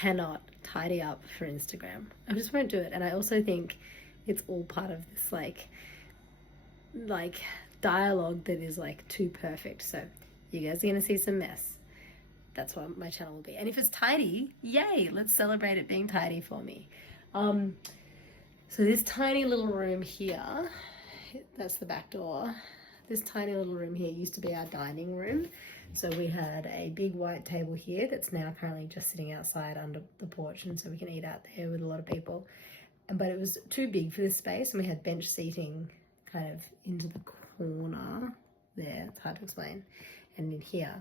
cannot tidy up for Instagram. I just won't do it. And I also think it's all part of this like dialogue that is like too perfect. So you guys are gonna see some mess. That's what my channel will be. And if it's tidy, yay, let's celebrate it being tidy for me. So this tiny little room here, that's the back door. This tiny little room here used to be our dining room. So we had a big white table here that's now currently just sitting outside under the porch, and so we can eat out there with a lot of people. But it was too big for this space, and we had bench seating kind of into the corner there. It's hard to explain. And in here.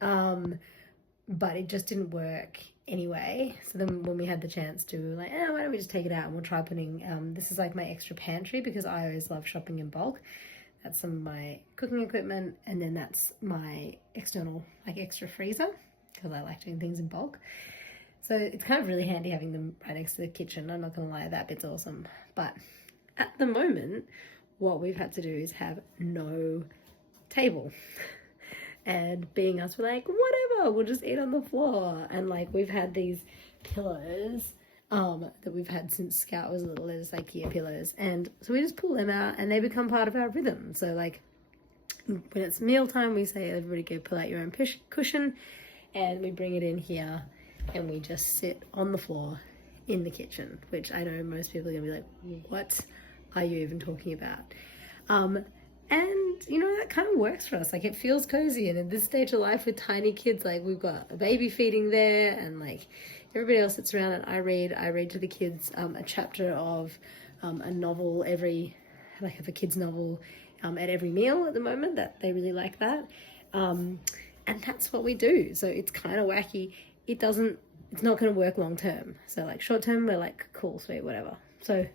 But it just didn't work anyway. So then when we had the chance to, we were like, why don't we just take it out and we'll try putting, this is like my extra pantry because I always love shopping in bulk. That's some of my cooking equipment, and then that's my external, like extra freezer, because I like doing things in bulk. So it's kind of really handy having them right next to the kitchen. I'm not gonna lie, that bit's awesome. But at the moment, what we've had to do is have no table. And being us, we're like, whatever, we'll just eat on the floor. And like, we've had these pillows that we've had since Scout was little. There's IKEA pillows, and so we just pull them out and they become part of our rhythm. So like when it's mealtime, we say everybody go pull out your own cushion, and we bring it in here and we just sit on the floor in the kitchen, which I know most people are gonna be like, what are you even talking about? And you know, that kind of works for us. Like, it feels cozy. And at this stage of life with tiny kids, like, we've got a baby feeding there, and like everybody else sits around and I read to the kids a chapter of a novel of a kid's novel at every meal at the moment. That they really like that. And that's what we do. So it's kind of wacky. It's not going to work long term. So like short term, we're like, cool, sweet, whatever. So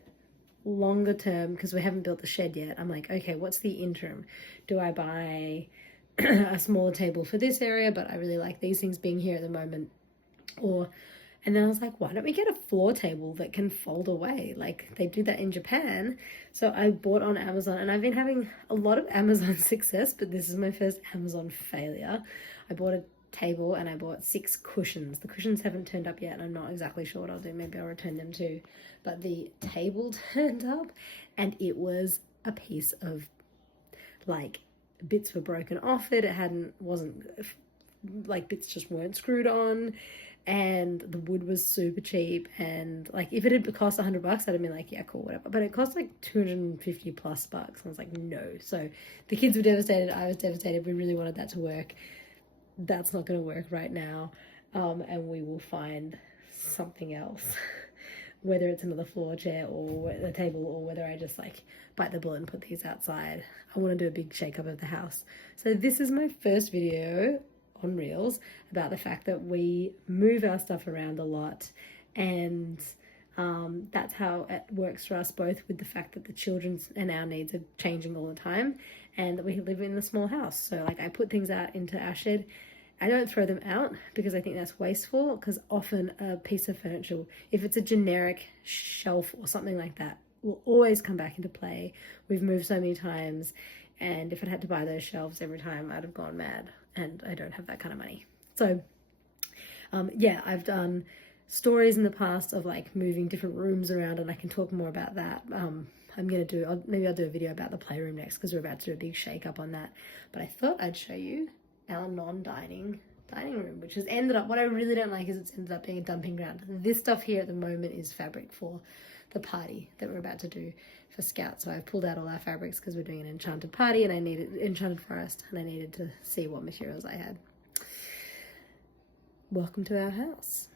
longer term, because we haven't built the shed yet, I'm like, okay, what's the interim? Do I buy a smaller table for this area, but I really like these things being here at the moment? And then I was like, why don't we get a floor table that can fold away? Like, they do that in Japan. So I bought on Amazon, and I've been having a lot of Amazon success, but this is my first Amazon failure. I bought a table and I bought 6 cushions. The cushions haven't turned up yet, and I'm not exactly sure what I'll do. Maybe I'll return them too. But the table turned up, and it was a piece of, like, bits were broken off it. Wasn't like, bits just weren't screwed on, and the wood was super cheap. And like, if it had cost $100, I'd have been like, yeah, cool, whatever. But it cost like 250 plus bucks. I was like, no. So the kids were devastated. I was devastated. We really wanted that to work. That's not going to work right now. And we will find something else, whether it's another floor chair or a table, or whether I just like bite the bullet and put these outside. I want to do a big shake up of the house. So this is my first video on Reels about the fact that we move our stuff around a lot, and that's how it works for us, both with the fact that the children's and our needs are changing all the time, and that we live in a small house. So like, I put things out into our shed. I don't throw them out because I think that's wasteful, because often a piece of furniture, if it's a generic shelf or something like that, will always come back into play. We've moved so many times, and if I'd had to buy those shelves every time, I'd have gone mad, and I don't have that kind of money. So yeah, I've done stories in the past of like moving different rooms around, and I can talk more about that. Maybe I'll do a video about the playroom next, because we're about to do a big shake up on that. But I thought I'd show you our non-dining dining room, which has ended up, what I really don't like is it's ended up being a dumping ground. This stuff here at the moment is fabric for the party that we're about to do for Scout. So I've pulled out all our fabrics because we're doing an enchanted party, and I needed enchanted forest, and I needed to see what materials I had. Welcome to our house.